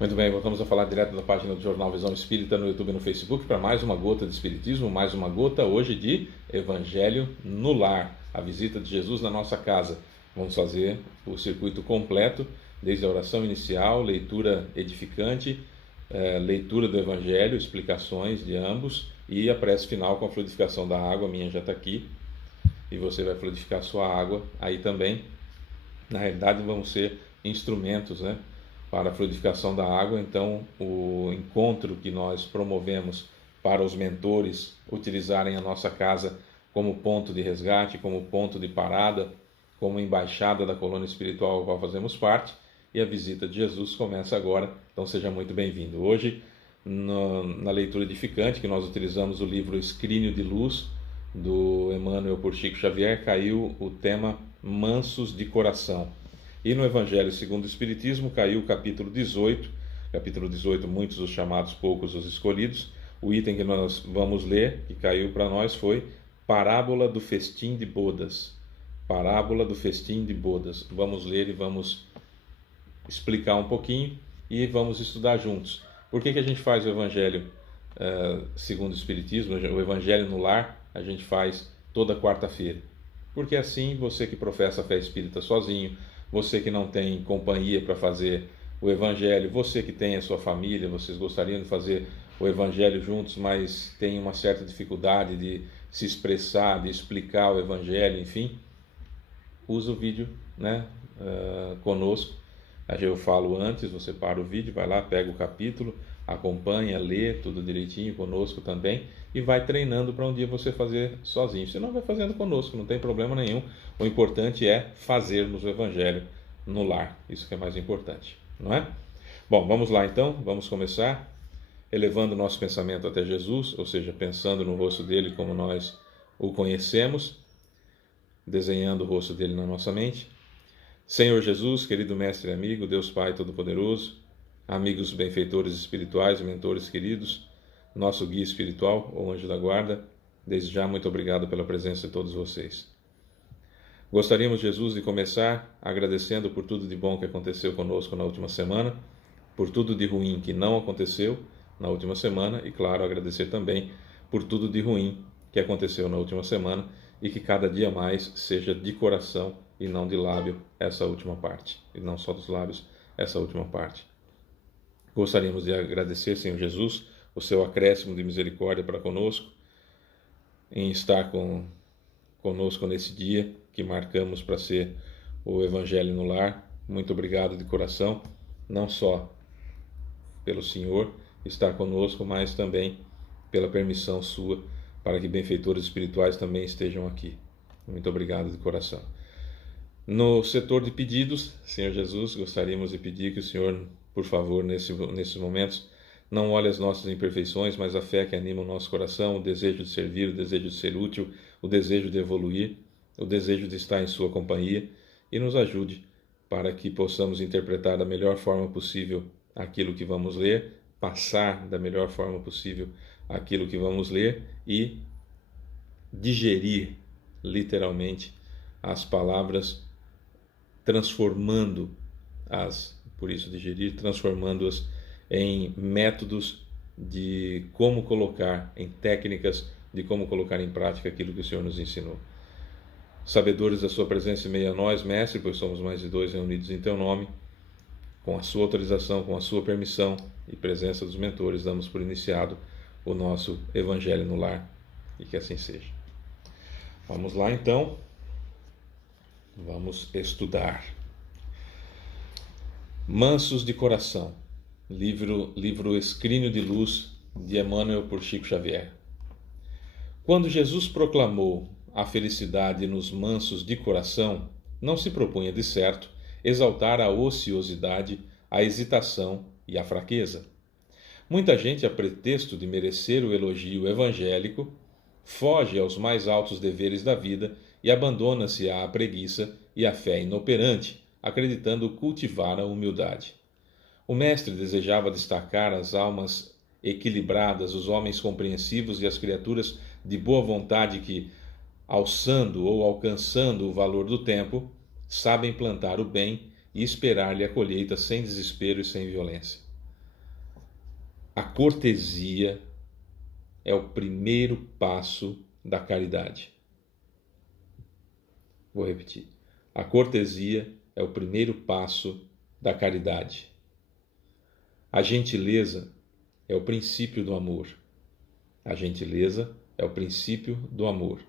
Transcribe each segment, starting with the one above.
Muito bem, voltamos a falar direto da página do Jornal Visão Espírita no YouTube e no Facebook para mais uma gota de Espiritismo, mais uma gota hoje de Evangelho no Lar, a visita de Jesus na nossa casa. Vamos fazer o circuito completo, desde a oração inicial, leitura edificante, leitura do Evangelho, explicações de ambos e a prece final com a fluidificação da água. A minha já está aqui e você vai fluidificar a sua água aí também. Na realidade vamos ser instrumentos, né, para a fluidificação da água. Então, o encontro que nós promovemos para os mentores utilizarem a nossa casa como ponto de resgate, como ponto de parada, como embaixada da colônia espiritual ao qual fazemos parte, e a visita de Jesus começa agora, então seja muito bem-vindo. Hoje, na leitura edificante, que nós utilizamos o livro Escrínio de Luz, do Emmanuel por Chico Xavier, caiu o tema Mansos de Coração. E no Evangelho segundo o Espiritismo caiu o capítulo 18, muitos os chamados, poucos os escolhidos. O item que nós vamos ler, que caiu para nós, foi Parábola do Festim de Bodas. Parábola do Festim de Bodas. Vamos ler e vamos explicar um pouquinho e vamos estudar juntos. Por que a gente faz o Evangelho segundo o Espiritismo, o Evangelho no Lar, a gente faz toda quarta-feira? Porque assim, você que professa a fé espírita sozinho, você que não tem companhia para fazer o Evangelho, você que tem a sua família, vocês gostariam de fazer o Evangelho juntos, mas tem uma certa dificuldade de se expressar, de explicar o Evangelho, enfim, usa o vídeo, né, conosco. Eu falo antes, você para o vídeo, vai lá, pega o capítulo, acompanha, lê tudo direitinho conosco também e vai treinando para um dia você fazer sozinho. Se não, vai fazendo conosco, não tem problema nenhum. O importante é fazermos o Evangelho no lar, isso que é mais importante, não é? Bom, vamos lá então, vamos começar elevando o nosso pensamento até Jesus, ou seja, pensando no rosto dele como nós o conhecemos, desenhando o rosto dele na nossa mente. Senhor Jesus, querido Mestre e amigo, Deus Pai Todo-Poderoso, amigos benfeitores espirituais, mentores queridos, nosso guia espiritual, o anjo da guarda, desde já muito obrigado pela presença de todos vocês. Gostaríamos, Jesus, de começar agradecendo por tudo de bom que aconteceu conosco na última semana, por tudo de ruim que não aconteceu na última semana e, claro, agradecer também por tudo de ruim que aconteceu na última semana e que cada dia mais seja de coração e não de lábio essa última parte, e não só dos lábios essa última parte. Gostaríamos de agradecer, Senhor Jesus, o seu acréscimo de misericórdia para conosco, em estar conosco nesse dia que marcamos para ser o Evangelho no Lar. Muito obrigado de coração, não só pelo Senhor estar conosco, mas também pela permissão sua para que benfeitores espirituais também estejam aqui. Muito obrigado de coração. No setor de pedidos, Senhor Jesus, gostaríamos de pedir que o Senhor, por favor, nesses momentos, não olhe as nossas imperfeições, mas a fé que anima o nosso coração, o desejo de servir, o desejo de ser útil, o desejo de evoluir, o desejo de estar em sua companhia, e nos ajude para que possamos interpretar da melhor forma possível aquilo que vamos ler, passar da melhor forma possível aquilo que vamos ler e digerir, literalmente, as palavras, transformando-as em métodos de como colocar, em técnicas de como colocar em prática aquilo que o Senhor nos ensinou. Sabedores da sua presença em meio a nós, Mestre, pois somos mais de dois reunidos em teu nome, com a sua autorização, com a sua permissão e presença dos mentores, damos por iniciado o nosso Evangelho no Lar, e que assim seja. Vamos lá então, vamos estudar. Mansos de Coração, livro Escrínio de Luz, de Emmanuel por Chico Xavier. Quando Jesus proclamou a felicidade nos mansos de coração, não se propunha de certo exaltar a ociosidade, a hesitação e a fraqueza. Muita gente, a pretexto de merecer o elogio evangélico, foge aos mais altos deveres da vida e abandona-se à preguiça e à fé inoperante, acreditando cultivar a humildade. O mestre desejava destacar as almas equilibradas, os homens compreensivos e as criaturas de boa vontade que, alçando ou alcançando o valor do tempo, sabem plantar o bem e esperar-lhe a colheita sem desespero e sem violência. A cortesia é o primeiro passo da caridade. Vou repetir. A cortesia é o primeiro passo da caridade. A gentileza é o princípio do amor. A gentileza é o princípio do amor.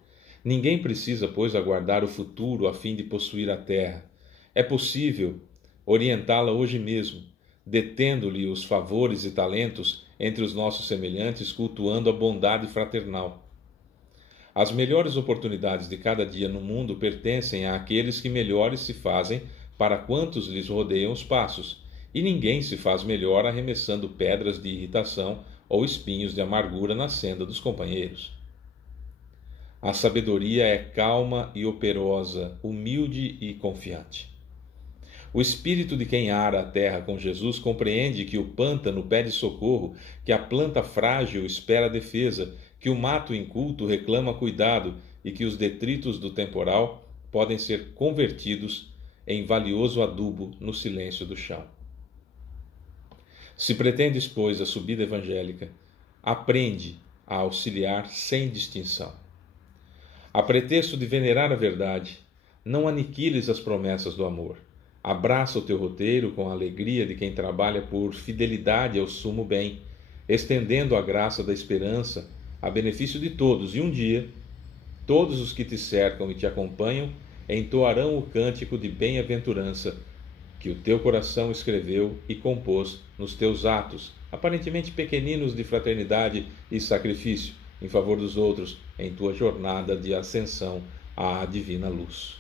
Ninguém precisa, pois, aguardar o futuro a fim de possuir a terra. É possível orientá-la hoje mesmo, detendo-lhe os favores e talentos entre os nossos semelhantes, cultuando a bondade fraternal. As melhores oportunidades de cada dia no mundo pertencem àqueles que melhores se fazem para quantos lhes rodeiam os passos, e ninguém se faz melhor arremessando pedras de irritação ou espinhos de amargura na senda dos companheiros. A sabedoria é calma e operosa, humilde e confiante. O espírito de quem ara a terra com Jesus compreende que o pântano pede socorro, que a planta frágil espera defesa, que o mato inculto reclama cuidado e que os detritos do temporal podem ser convertidos em valioso adubo no silêncio do chão. Se pretendes, pois, a subida evangélica, aprende a auxiliar sem distinção. A pretexto de venerar a verdade, não aniquiles as promessas do amor. Abraça o teu roteiro com a alegria de quem trabalha por fidelidade ao sumo bem, estendendo a graça da esperança a benefício de todos, e um dia, todos os que te cercam e te acompanham entoarão o cântico de bem-aventurança que o teu coração escreveu e compôs nos teus atos, aparentemente pequeninos de fraternidade e sacrifício em favor dos outros, em tua jornada de ascensão à divina luz.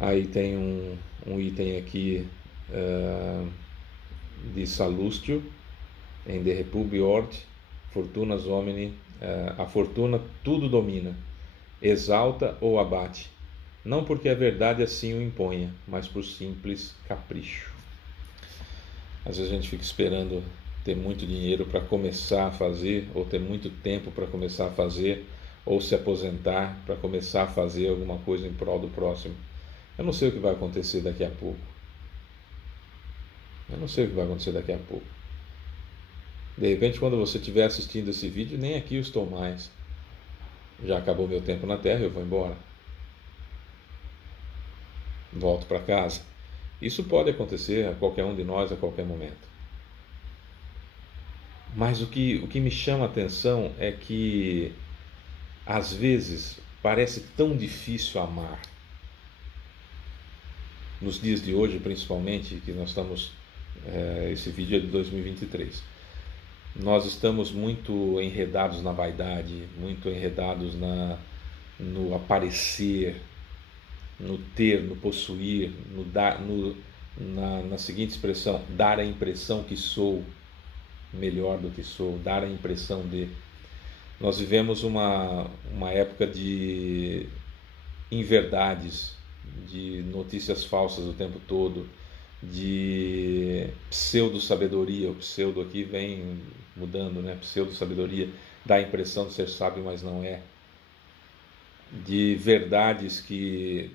Aí tem um item aqui de Salustio, em De Repube Ord, Fortunas Homini, a fortuna tudo domina, exalta ou abate, não porque a verdade assim o imponha, mas por simples capricho. Às vezes a gente fica esperando ter muito dinheiro para começar a fazer, ou ter muito tempo para começar a fazer, ou se aposentar para começar a fazer alguma coisa em prol do próximo. Eu não sei o que vai acontecer daqui a pouco. De repente, quando você estiver assistindo esse vídeo, nem aqui eu estou mais. Já acabou meu tempo na Terra, eu vou embora. Volto para casa. Isso pode acontecer a qualquer um de nós a qualquer momento. Mas o que me chama a atenção é que, às vezes, parece tão difícil amar. Nos dias de hoje, principalmente, que nós estamos... esse vídeo é de 2023. Nós estamos muito enredados na vaidade, muito enredados no aparecer, no ter, no possuir, no dar, na seguinte expressão, dar a impressão que sou melhor do que sou, dar a impressão de... Nós vivemos uma época de inverdades, de notícias falsas o tempo todo, de pseudo-sabedoria. O pseudo aqui vem mudando, né? Pseudo-sabedoria dá a impressão de ser sábio, mas não é. De verdades que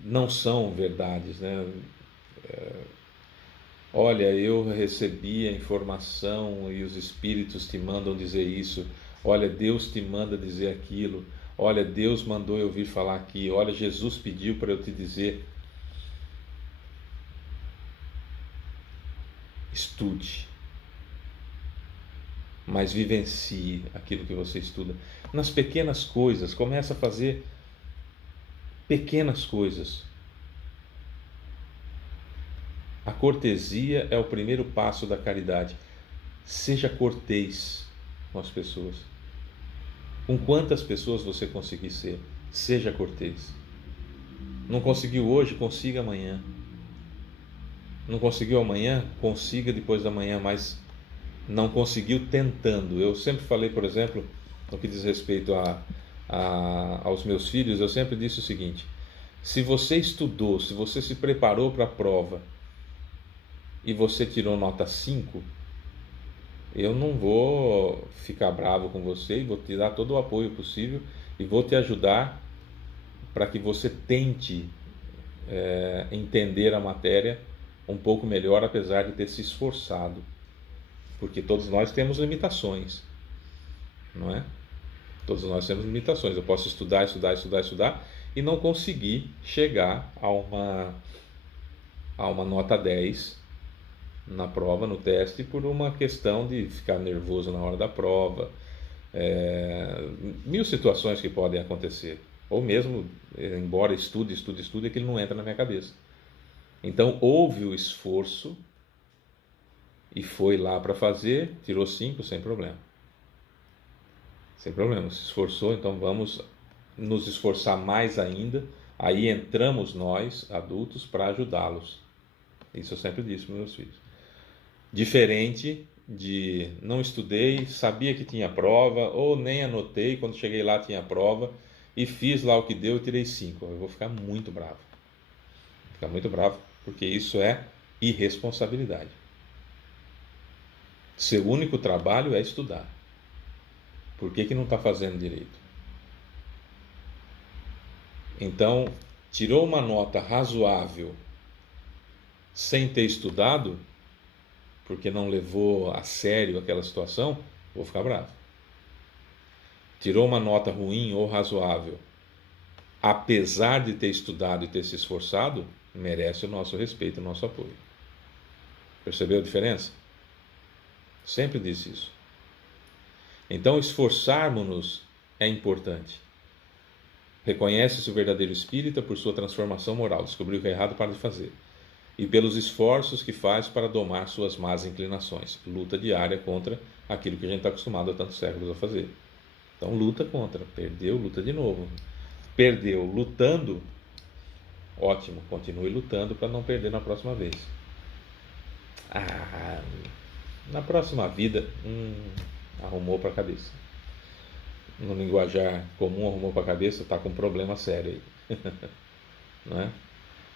não são verdades, né? Olha, eu recebi a informação e os espíritos te mandam dizer isso. Olha, Deus te manda dizer aquilo. Olha, Deus mandou eu vir falar aqui. Olha, Jesus pediu para eu te dizer. Estude, mas vivencie aquilo que você estuda. Nas pequenas coisas, comece a fazer pequenas coisas. A cortesia é o primeiro passo da caridade. Seja cortês com as pessoas. Com quantas pessoas você conseguir ser, seja cortês. Não conseguiu hoje, consiga amanhã. Não conseguiu amanhã, consiga depois da manhã, mas não conseguiu tentando. Eu sempre falei, por exemplo, no que diz respeito aos meus filhos, eu sempre disse o seguinte: se você estudou, se você se preparou para a prova e você tirou nota 5, eu não vou ficar bravo com você e vou te dar todo o apoio possível e vou te ajudar para que você tente entender a matéria um pouco melhor, apesar de ter se esforçado. Porque todos nós temos limitações, não é? Todos nós temos limitações. Eu posso estudar e não conseguir chegar a uma nota 10 na prova, no teste, por uma questão de ficar nervoso na hora da prova. Mil situações que podem acontecer. Ou mesmo, embora estude, aquilo não entra na minha cabeça. Então, houve o esforço e foi lá para fazer, tirou 5 sem problema. Sem problema, se esforçou, então vamos nos esforçar mais ainda. Aí entramos nós, adultos, para ajudá-los. Isso eu sempre disse para meus filhos. Diferente de não estudei, sabia que tinha prova, ou nem anotei, quando cheguei lá tinha prova, e fiz lá o que deu e tirei 5. Eu vou ficar muito bravo. Ficar muito bravo, porque isso é irresponsabilidade. Seu único trabalho é estudar. Por que não está fazendo direito? Então, tirou uma nota razoável sem ter estudado, porque não levou a sério aquela situação, vou ficar bravo. Tirou uma nota ruim ou razoável, apesar de ter estudado e ter se esforçado, merece o nosso respeito, o nosso apoio. Percebeu a diferença? Sempre disse isso. Então, esforçarmos-nos é importante. Reconhece-se o verdadeiro espírita por sua transformação moral, descobriu o que é errado para de fazer, e pelos esforços que faz para domar suas más inclinações. Luta diária contra aquilo que a gente está acostumado há tantos séculos a fazer. Então, luta contra. Perdeu, luta de novo. Perdeu lutando, ótimo, continue lutando para não perder na próxima vez. Na próxima vida, arrumou para a cabeça. No linguajar comum, arrumou para a cabeça, está com um problema sério aí. Não é?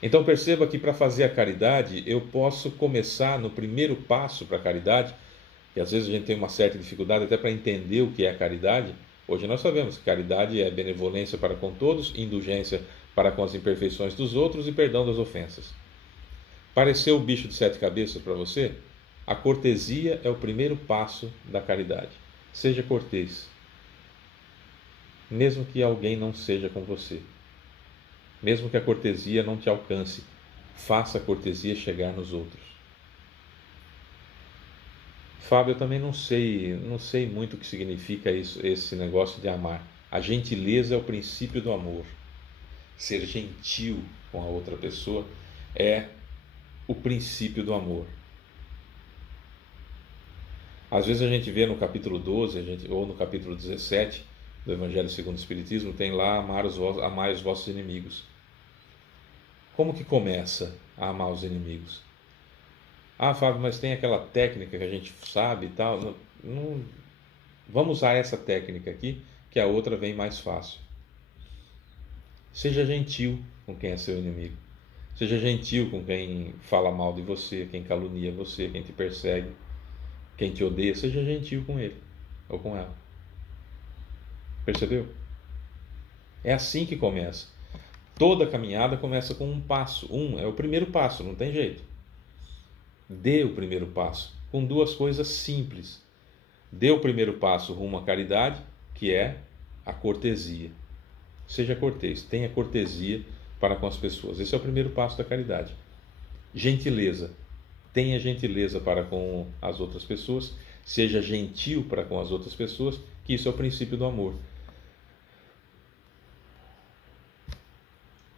Então perceba que para fazer a caridade, eu posso começar no primeiro passo para a caridade, que às vezes a gente tem uma certa dificuldade até para entender o que é a caridade. Hoje nós sabemos que caridade é benevolência para com todos, indulgência para com as imperfeições dos outros e perdão das ofensas. Pareceu o bicho de 7 cabeças para você? A cortesia é o primeiro passo da caridade. Seja cortês, mesmo que alguém não seja com você. Mesmo que a cortesia não te alcance, faça a cortesia chegar nos outros. Fábio, eu também não sei muito o que significa isso, esse negócio de amar. A gentileza é o princípio do amor. Ser gentil com a outra pessoa é o princípio do amor. Às vezes a gente vê no capítulo 12, ou no capítulo 17 do Evangelho segundo o Espiritismo, tem lá amai os vossos inimigos. Como que começa a amar os inimigos? Fábio, mas tem aquela técnica que a gente sabe e tal. Não, vamos usar essa técnica aqui, que a outra vem mais fácil. Seja gentil com quem é seu inimigo. Seja gentil com quem fala mal de você, quem calunia você, quem te persegue, quem te odeia. Seja gentil com ele ou com ela. Percebeu? É assim que começa. Toda caminhada começa com um passo. É o primeiro passo, não tem jeito. Dê o primeiro passo com 2 coisas simples. Dê o primeiro passo rumo à caridade, que é a cortesia. Seja cortês, tenha cortesia para com as pessoas. Esse é o primeiro passo da caridade. Gentileza. Tenha gentileza para com as outras pessoas. Seja gentil para com as outras pessoas, que isso é o princípio do amor.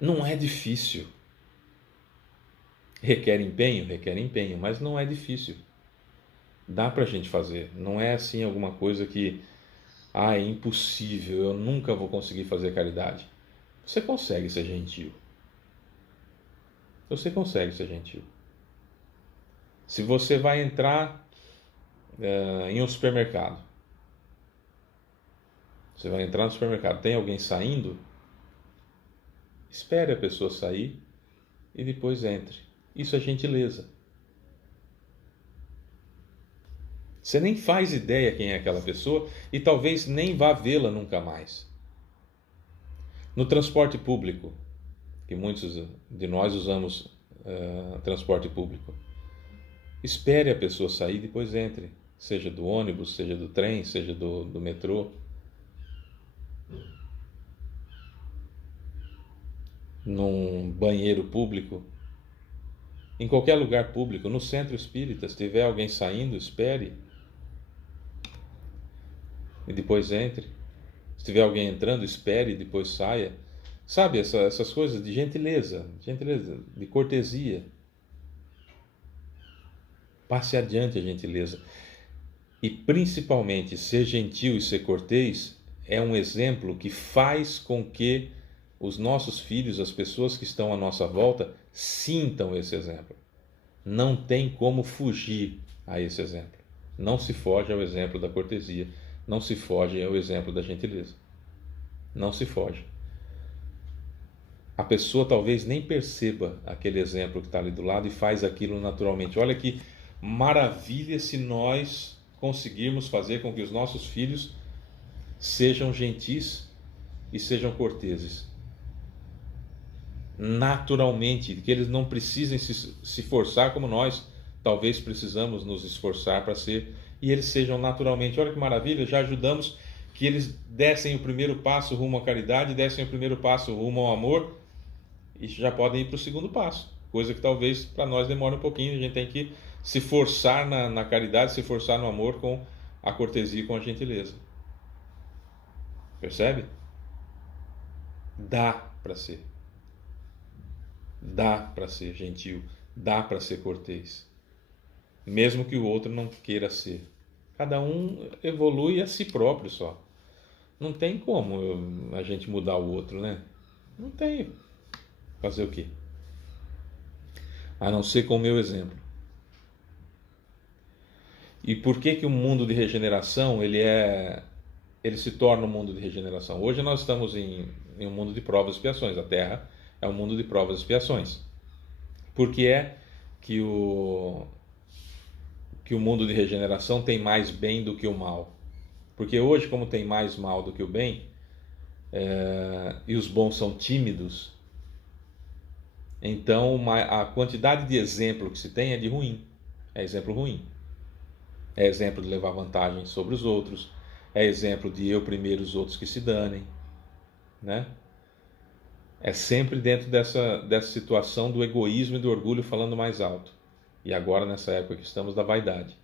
Não é difícil. Requer empenho, mas não é difícil. Dá para a gente fazer. Não é assim alguma coisa que é impossível, eu nunca vou conseguir fazer caridade. Você consegue ser gentil. Você consegue ser gentil. Se você vai entrar em um supermercado, você vai entrar no supermercado, tem alguém saindo, espere a pessoa sair e depois entre. Isso é gentileza. Você nem faz ideia quem é aquela pessoa e talvez nem vá vê-la nunca mais. No transporte público, que muitos de nós usamos transporte público. Espere a pessoa sair, depois entre. Seja do ônibus, seja do trem, seja do metrô. Num banheiro público, em qualquer lugar público, no centro espírita, se tiver alguém saindo, espere e depois entre. Se tiver alguém entrando, espere e depois saia. Sabe, essas coisas de gentileza, de cortesia. Passe adiante a gentileza. E principalmente, ser gentil e ser cortês é um exemplo que faz com que os nossos filhos, as pessoas que estão à nossa volta, sintam esse exemplo. Não tem como fugir a esse exemplo. Não se foge ao exemplo da cortesia. Não se foge ao exemplo da gentileza. Não se foge. A pessoa talvez nem perceba aquele exemplo que está ali do lado e faz aquilo naturalmente. Olha que maravilha se nós conseguirmos fazer com que os nossos filhos sejam gentis e sejam corteses. Naturalmente, que eles não precisem se forçar como nós talvez precisamos nos esforçar para ser, e eles sejam naturalmente. Olha que maravilha, já ajudamos que eles dessem o primeiro passo rumo à caridade, dessem o primeiro passo rumo ao amor, e já podem ir para o segundo passo, coisa que talvez para nós demore um pouquinho. A gente tem que se forçar na caridade, se forçar no amor com a cortesia e com a gentileza. Percebe? Dá para ser. Dá para ser gentil, dá para ser cortês, mesmo que o outro não queira ser. Cada um evolui a si próprio só. Não tem como a gente mudar o outro, né? Não tem. Fazer o quê? A não ser com o meu exemplo. E por que o mundo de regeneração ele se torna um mundo de regeneração? Hoje nós estamos em um mundo de provas e expiações. A Terra é um mundo de provas e expiações. Por que é que o mundo de regeneração tem mais bem do que o mal? Porque hoje, como tem mais mal do que o bem, e os bons são tímidos, então a quantidade de exemplo que se tem é de ruim. É exemplo ruim. É exemplo de levar vantagem sobre os outros. É exemplo de eu primeiro, os outros que se danem, né? É sempre dentro dessa situação do egoísmo e do orgulho falando mais alto. E agora, nessa época que estamos, da vaidade.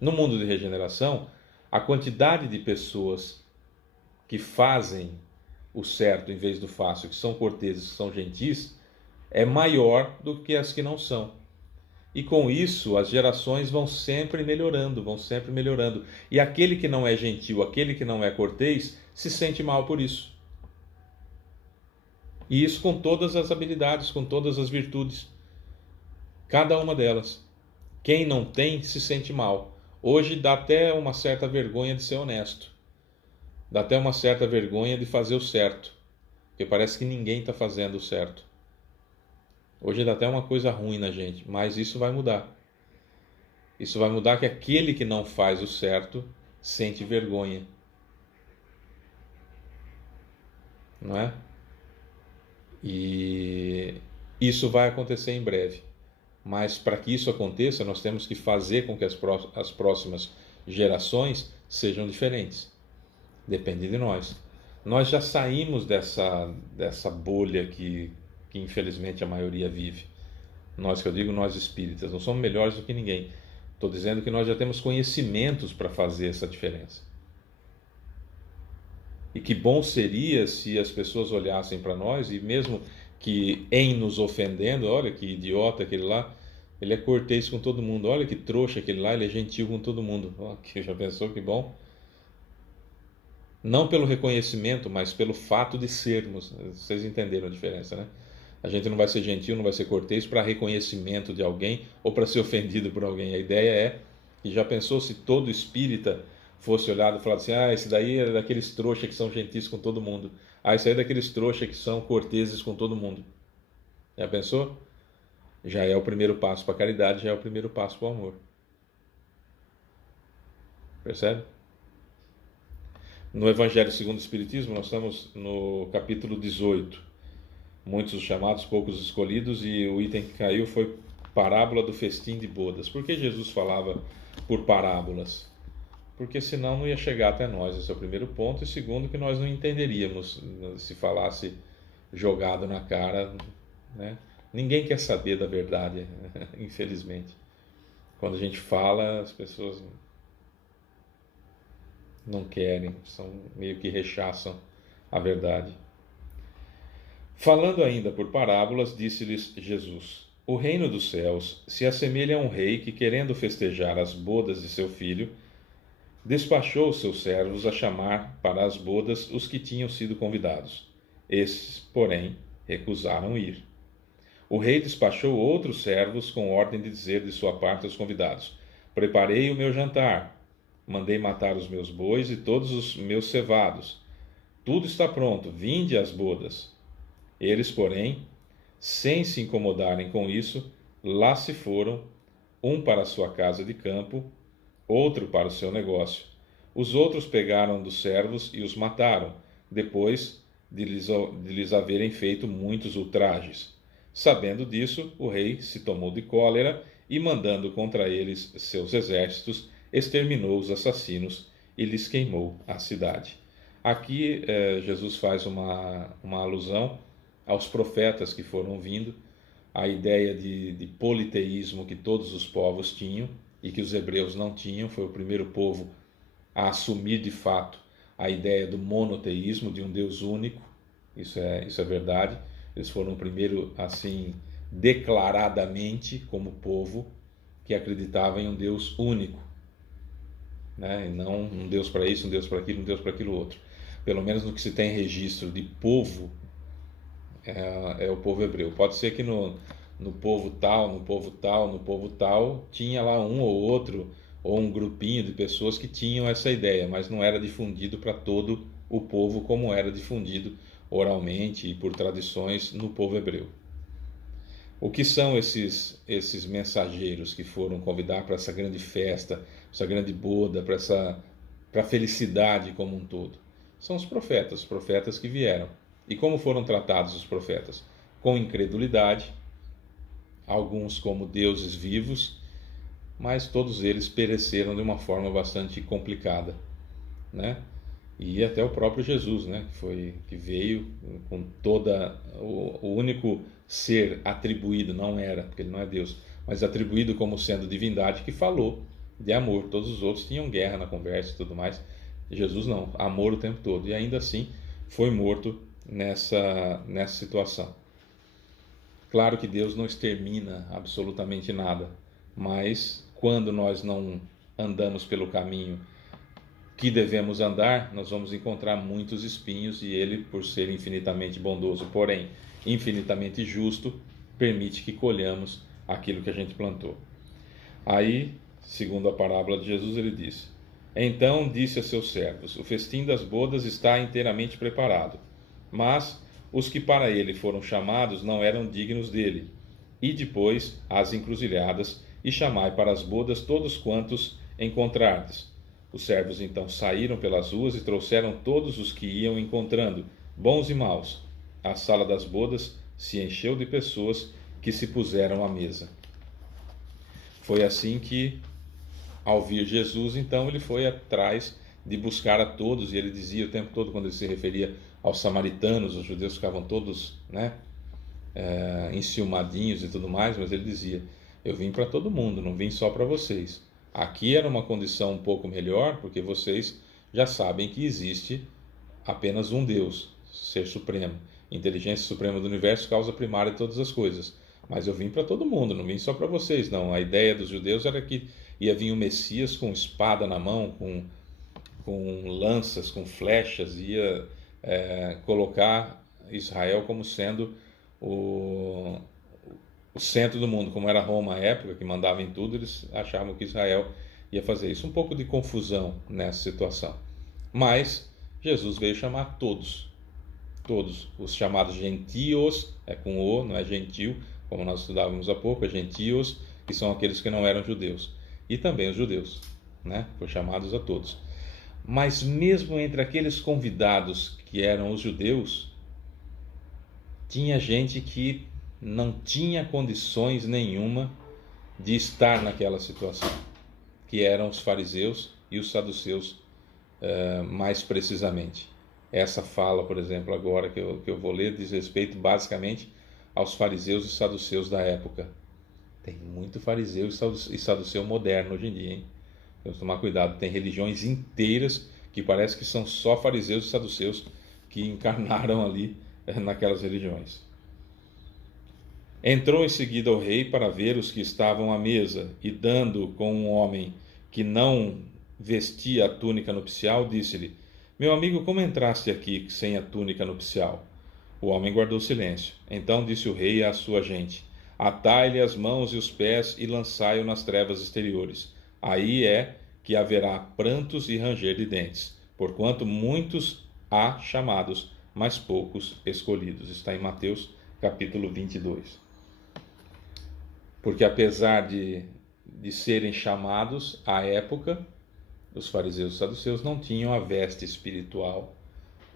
No mundo de regeneração, a quantidade de pessoas que fazem o certo em vez do fácil, que são corteses, que são gentis, é maior do que as que não são. E com isso, as gerações vão sempre melhorando, vão sempre melhorando. E aquele que não é gentil, aquele que não é cortês, se sente mal por isso. E isso com todas as habilidades, com todas as virtudes. Cada uma delas. Quem não tem, se sente mal. Hoje dá até uma certa vergonha de ser honesto. Dá até uma certa vergonha de fazer o certo. Porque parece que ninguém está fazendo o certo. Hoje dá até uma coisa ruim na gente, mas isso vai mudar. Isso vai mudar que aquele que não faz o certo sente vergonha. Não é? E isso vai acontecer em breve. Mas para que isso aconteça, nós temos que fazer com que as próximas gerações sejam diferentes. Depende de nós. Nós já saímos dessa bolha que infelizmente a maioria vive. Nós, que eu digo, nós espíritas, não somos melhores do que ninguém. Estou dizendo que nós já temos conhecimentos para fazer essa diferença. E que bom seria se as pessoas olhassem para nós e mesmo que em nos ofendendo, olha que idiota aquele lá, ele é cortês com todo mundo, olha que trouxa aquele lá, ele é gentil com todo mundo. Oh, já pensou que bom? Não pelo reconhecimento, mas pelo fato de sermos. Vocês entenderam a diferença, né? A gente não vai ser gentil, não vai ser cortês para reconhecimento de alguém ou para ser ofendido por alguém. A ideia é, e já pensou se todo espírita fosse olhado e falado assim, esse daí é daqueles trouxas que são gentis com todo mundo. Esse aí é daqueles trouxas que são corteses com todo mundo. Já pensou? Já é o primeiro passo para a caridade, já é o primeiro passo para o amor. Percebe? No Evangelho segundo o Espiritismo, nós estamos no capítulo 18. muitos os chamados, poucos os escolhidos, e o item que caiu foi parábola do festim de bodas. Por que Jesus falava por parábolas? Porque senão não ia chegar até nós, esse é o primeiro ponto, e segundo, que nós não entenderíamos se falasse jogado na cara, né? Ninguém quer saber da verdade, infelizmente. Quando a gente fala, as pessoas não querem, meio que rechaçam a verdade. Falando ainda por parábolas, disse-lhes Jesus: o reino dos céus se assemelha a um rei que, querendo festejar as bodas de seu filho, despachou os seus servos a chamar para as bodas os que tinham sido convidados. Estes, porém, recusaram ir. O rei despachou outros servos com ordem de dizer de sua parte aos convidados: preparei o meu jantar, mandei matar os meus bois e todos os meus cevados. Tudo está pronto, vinde às bodas. Eles, porém, sem se incomodarem com isso, lá se foram, um para a sua casa de campo, outro para o seu negócio. Os outros pegaram dos servos e os mataram, depois de lhes haverem feito muitos ultrajes. Sabendo disso, o rei se tomou de cólera e, mandando contra eles seus exércitos, exterminou os assassinos e lhes queimou a cidade. Aqui Jesus faz uma alusão aos profetas que foram vindo, a ideia de politeísmo que todos os povos tinham e que os hebreus não tinham. Foi o primeiro povo a assumir de fato a ideia do monoteísmo, de um Deus único. Isso é verdade. Eles foram o primeiro, assim, declaradamente, como povo que acreditava em um Deus único, né? E não um Deus para isso, um Deus para aquilo, um Deus para aquilo outro. Pelo menos no que se tem registro de povo, é o povo hebreu. Pode ser que no povo tal, no povo tal, no povo tal, tinha lá um ou outro, ou um grupinho de pessoas que tinham essa ideia, mas não era difundido para todo o povo como era difundido oralmente e por tradições no povo hebreu. O que são esses mensageiros que foram convidar para essa grande festa, essa grande boda, para a felicidade como um todo? São os profetas que vieram. E como foram tratados os profetas? Com incredulidade, alguns como deuses vivos, mas todos eles pereceram de uma forma bastante complicada, né? E até o próprio Jesus, né, que veio com o único ser atribuído, não era, porque ele não é Deus, mas atribuído como sendo divindade, que falou de amor. Todos os outros tinham guerra na conversa e tudo mais. Jesus não, amor o tempo todo, e ainda assim foi morto nessa situação. Claro que Deus não extermina absolutamente nada, mas quando nós não andamos pelo caminho que devemos andar, nós vamos encontrar muitos espinhos, e ele, por ser infinitamente bondoso, porém infinitamente justo, permite que colhamos aquilo que a gente plantou. Aí, segundo a parábola de Jesus, ele diz: então disse a seus servos: o festim das bodas está inteiramente preparado, mas os que para ele foram chamados não eram dignos dele. E depois às encruzilhadas, e chamai para as bodas todos quantos encontrardes. Os servos então saíram pelas ruas e trouxeram todos os que iam encontrando, bons e maus. A sala das bodas se encheu de pessoas que se puseram à mesa. Foi assim que, ao vir Jesus, então ele foi atrás de buscar a todos, e ele dizia o tempo todo, quando ele se referia aos samaritanos, os judeus ficavam todos, né, enciumadinhos e tudo mais, mas ele dizia: eu vim para todo mundo, não vim só para vocês. Aqui era uma condição um pouco melhor, porque vocês já sabem que existe apenas um Deus, ser supremo, inteligência suprema do universo, causa primária de todas as coisas. Mas eu vim para todo mundo, não vim só para vocês, não. A ideia dos judeus era que ia vir o Messias com espada na mão, com lanças, com flechas, ia colocar Israel como sendo o centro do mundo. Como era Roma à época, que mandava em tudo, eles achavam que Israel ia fazer isso. Um pouco de confusão nessa situação. Mas Jesus veio chamar todos, os chamados gentios, é com o, não é gentil, como nós estudávamos há pouco, é gentios, que são aqueles que não eram judeus. E também os judeus, né? Foi chamados a todos. Mas mesmo entre aqueles convidados que eram os judeus, tinha gente que não tinha condições nenhuma de estar naquela situação, que eram os fariseus e os saduceus, mais precisamente. Essa fala, por exemplo, agora que eu vou ler, diz respeito basicamente aos fariseus e saduceus da época. Tem muito fariseu e saduceu moderno hoje em dia, hein? Temos que tomar cuidado. Tem religiões inteiras que parece que são só fariseus e saduceus que encarnaram ali naquelas religiões. Entrou em seguida o rei para ver os que estavam à mesa, e dando com um homem que não vestia a túnica nupcial, disse-lhe: Meu amigo, como entraste aqui sem a túnica nupcial? O homem guardou silêncio. Então disse o rei à sua gente: Atai-lhe as mãos e os pés e lançai-o nas trevas exteriores. Aí é que haverá prantos e ranger de dentes, porquanto muitos há chamados, mas poucos escolhidos. Está em Mateus capítulo 22. Porque apesar de serem chamados à época, os fariseus e saduceus não tinham a veste espiritual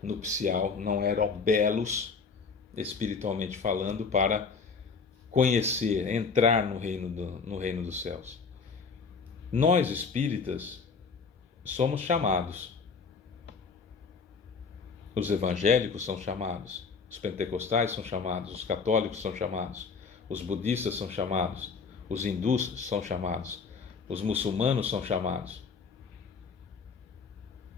nupcial, não eram belos espiritualmente falando para conhecer, entrar no reino dos céus. Nós espíritas somos chamados. Os evangélicos são chamados, os pentecostais são chamados, os católicos são chamados, os budistas são chamados, os hindus são chamados, os muçulmanos são chamados.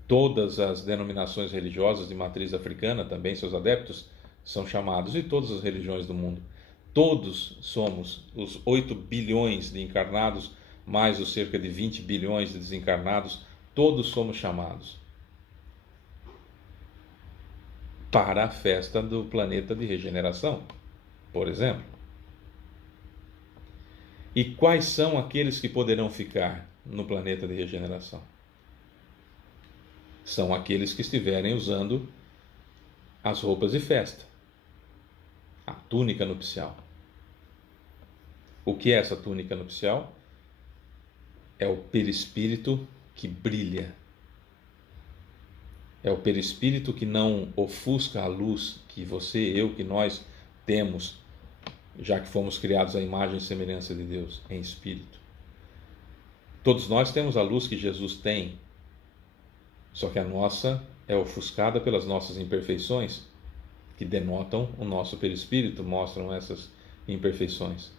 Todas as denominações religiosas de matriz africana, também seus adeptos, são chamados, e todas as religiões do mundo. Todos somos os 8 bilhões de encarnados, mais os cerca de 20 bilhões de desencarnados, todos somos chamados para a festa do planeta de regeneração, por exemplo. E quais são aqueles que poderão ficar no planeta de regeneração? São aqueles que estiverem usando as roupas de festa, a túnica nupcial. O que é essa túnica nupcial? É o perispírito que brilha. É o perispírito que não ofusca a luz que você, eu, que nós temos, já que fomos criados à imagem e semelhança de Deus, em espírito. Todos nós temos a luz que Jesus tem, só que a nossa é ofuscada pelas nossas imperfeições, que denotam o nosso perispírito, mostram essas imperfeições.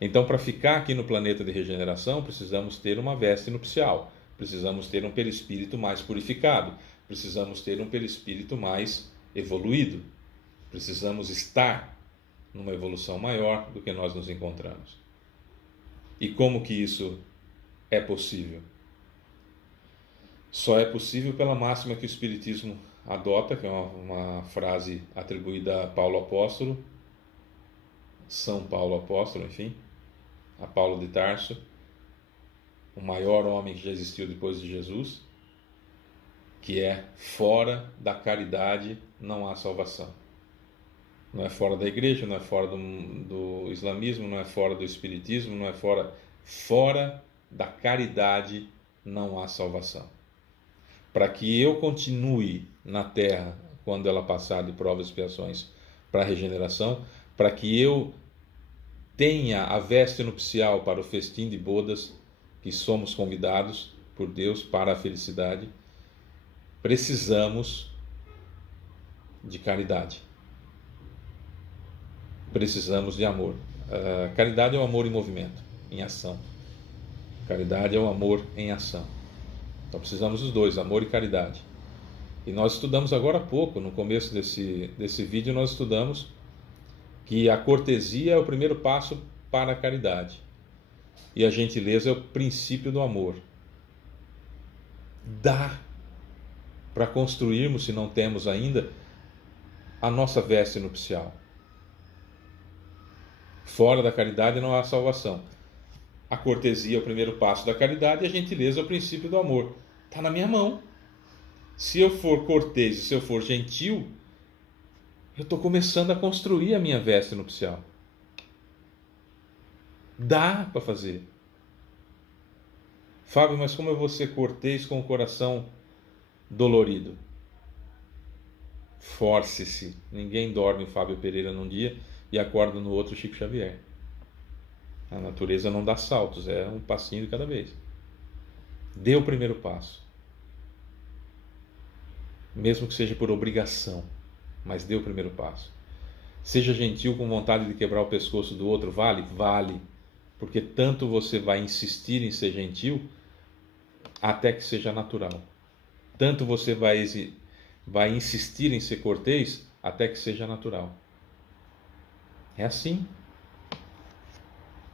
Então, para ficar aqui no planeta de regeneração, precisamos ter uma veste nupcial, precisamos ter um perispírito mais purificado, precisamos ter um perispírito mais evoluído, precisamos estar numa evolução maior do que nós nos encontramos. E como que isso é possível? Só é possível pela máxima que o Espiritismo adota, que é uma frase atribuída a Paulo Apóstolo, São Paulo Apóstolo, enfim, a Paulo de Tarso, o maior homem que já existiu depois de Jesus, que é: fora da caridade não há salvação. Não é fora da igreja, não é fora do islamismo, não é fora do espiritismo, não é fora da caridade não há salvação. Para que eu continue na Terra, quando ela passar de provas e expiações para a regeneração, para que eu tenha a veste nupcial para o festim de bodas, que somos convidados por Deus para a felicidade, precisamos de caridade. Precisamos de amor. Caridade é o amor em movimento, em ação. Caridade é o amor em ação. Então precisamos dos dois, amor e caridade. E nós estudamos agora há pouco, no começo desse vídeo, nós estudamos que a cortesia é o primeiro passo para a caridade. E a gentileza é o princípio do amor. Dá para construirmos, se não temos ainda, a nossa veste nupcial. Fora da caridade não há salvação. A cortesia é o primeiro passo da caridade e a gentileza é o princípio do amor. Está na minha mão. Se eu for cortês e se eu for gentil, eu estou começando a construir a minha veste nupcial. Dá para fazer. Fábio, mas como eu vou ser cortês com o coração dolorido? Force-se. Ninguém dorme Fábio Pereira num dia e acorda no outro Chico Xavier. A natureza não dá saltos, é um passinho de cada vez. Dê o primeiro passo. Mesmo que seja por obrigação, mas dê o primeiro passo. Seja gentil com vontade de quebrar o pescoço do outro, vale? Vale. Porque tanto você vai insistir em ser gentil até que seja natural. Tanto você vai insistir em ser cortês até que seja natural. É assim.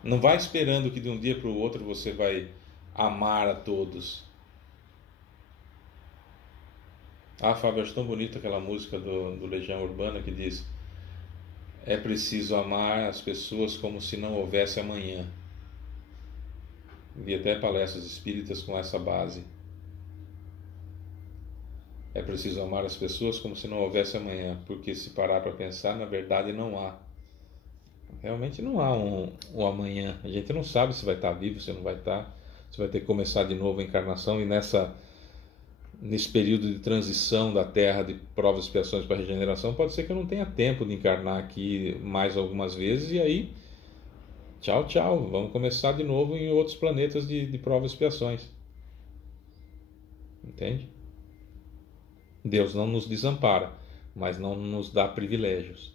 Não vai esperando que de um dia para o outro você vai amar a todos. Ah, Fábio, acho tão bonita aquela música do Legião Urbana que diz: é preciso amar as pessoas como se não houvesse amanhã. Vi até palestras espíritas com essa base. É preciso amar as pessoas como se não houvesse amanhã, porque se parar para pensar, na verdade não há. Realmente não há um amanhã. A gente não sabe se vai estar vivo, se não vai estar, se vai ter que começar de novo a encarnação, e nesse período de transição da Terra de provas e expiações para regeneração, pode ser que eu não tenha tempo de encarnar aqui mais algumas vezes, e aí tchau, tchau, vamos começar de novo em outros planetas de provas e expiações. Entende? Deus não nos desampara, mas não nos dá privilégios.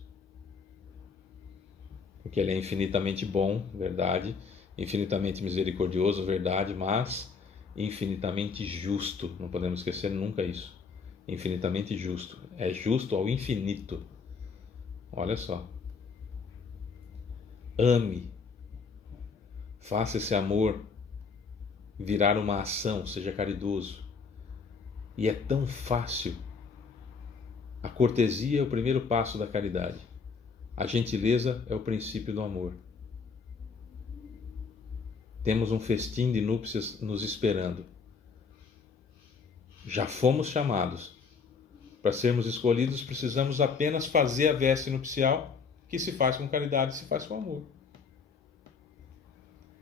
Porque Ele é infinitamente bom, verdade, infinitamente misericordioso, verdade, mas infinitamente justo. Não podemos esquecer nunca isso. Infinitamente justo. É justo ao infinito. Olha só. Ame. Faça esse amor virar uma ação, seja caridoso. E é tão fácil. A cortesia é o primeiro passo da caridade. A gentileza é o princípio do amor. Temos um festim de núpcias nos esperando. Já fomos chamados. Para sermos escolhidos, precisamos apenas fazer a veste nupcial, que se faz com caridade, se faz com amor.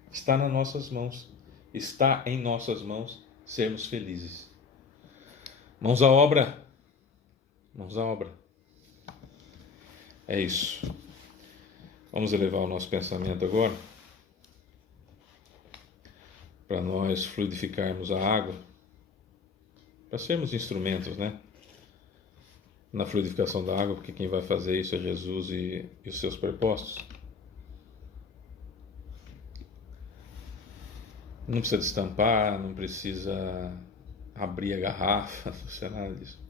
Está nas nossas mãos. Está em nossas mãos sermos felizes. Mãos à obra. Mãos à obra. É isso. Vamos elevar o nosso pensamento agora para nós fluidificarmos a água, para sermos instrumentos, né? Na fluidificação da água, porque quem vai fazer isso é Jesus e os seus prepostos. Não precisa destampar, não precisa abrir a garrafa, não precisa nada disso.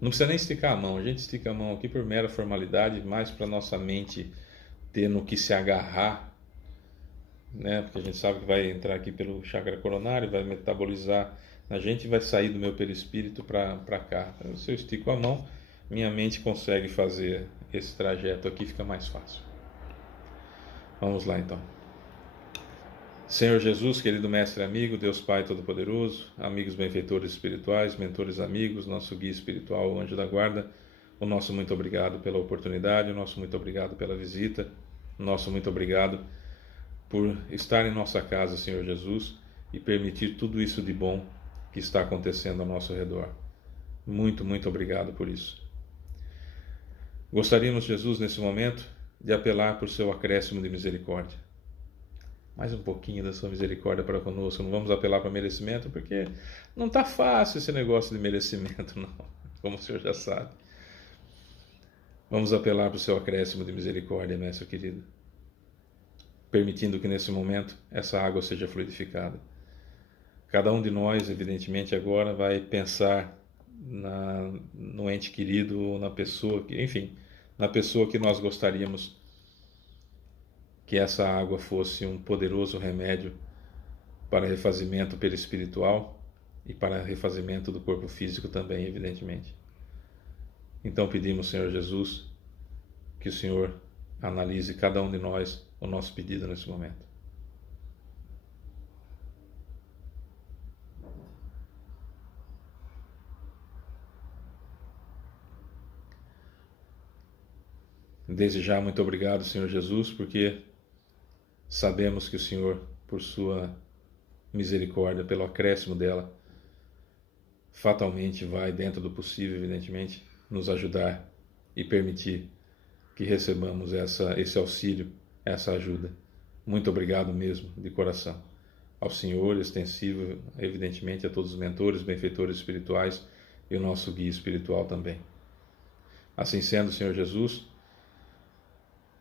Não precisa nem esticar a mão, a gente estica a mão aqui por mera formalidade, mais para nossa mente ter no que se agarrar, né? Porque a gente sabe que vai entrar aqui pelo chakra coronário, vai metabolizar na gente e vai sair do meu perispírito para cá. Então, se eu estico a mão, minha mente consegue fazer esse trajeto aqui, fica mais fácil. Vamos lá então. Senhor Jesus, querido Mestre amigo, Deus Pai Todo-Poderoso, amigos benfeitores espirituais, mentores amigos, nosso guia espiritual, o anjo da guarda, o nosso muito obrigado pela oportunidade, o nosso muito obrigado pela visita, o nosso muito obrigado por estar em nossa casa, Senhor Jesus, e permitir tudo isso de bom que está acontecendo ao nosso redor. Muito, muito obrigado por isso. Gostaríamos, Jesus, nesse momento, de apelar por seu acréscimo de misericórdia. Mais um pouquinho da sua misericórdia para conosco. Não vamos apelar para merecimento, porque não está fácil esse negócio de merecimento, não, como o Senhor já sabe. Vamos apelar para o seu acréscimo de misericórdia, Mestre querido, permitindo que nesse momento essa água seja fluidificada. Cada um de nós, evidentemente, agora vai pensar no ente querido, ou na pessoa na pessoa que nós gostaríamos que essa água fosse um poderoso remédio para refazimento perispiritual e para refazimento do corpo físico também, evidentemente. Então pedimos, Senhor Jesus, que o Senhor analise cada um de nós o nosso pedido nesse momento. Desde já, muito obrigado, Senhor Jesus, porque sabemos que o Senhor, por sua misericórdia, pelo acréscimo dela, fatalmente vai, dentro do possível, evidentemente, nos ajudar e permitir que recebamos esse auxílio, essa ajuda. Muito obrigado mesmo, de coração. Ao Senhor, extensivo, evidentemente, a todos os mentores, benfeitores espirituais e o nosso guia espiritual também. Assim sendo, Senhor Jesus,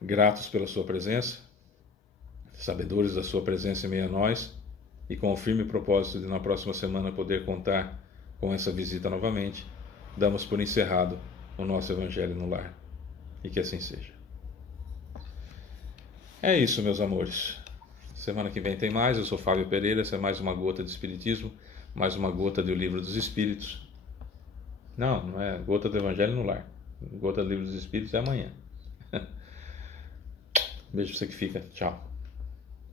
gratos pela sua presença, sabedores da sua presença em meio a nós e com o firme propósito de na próxima semana poder contar com essa visita novamente, damos por encerrado o nosso Evangelho no Lar. E que assim seja. É isso, meus amores. Semana que vem tem mais. Eu sou Fábio Pereira. Essa é mais uma gota de Espiritismo, mais uma gota do Livro dos Espíritos. Não é gota do Evangelho no Lar. Gota do Livro dos Espíritos é amanhã. Beijo pra você que fica. Tchau.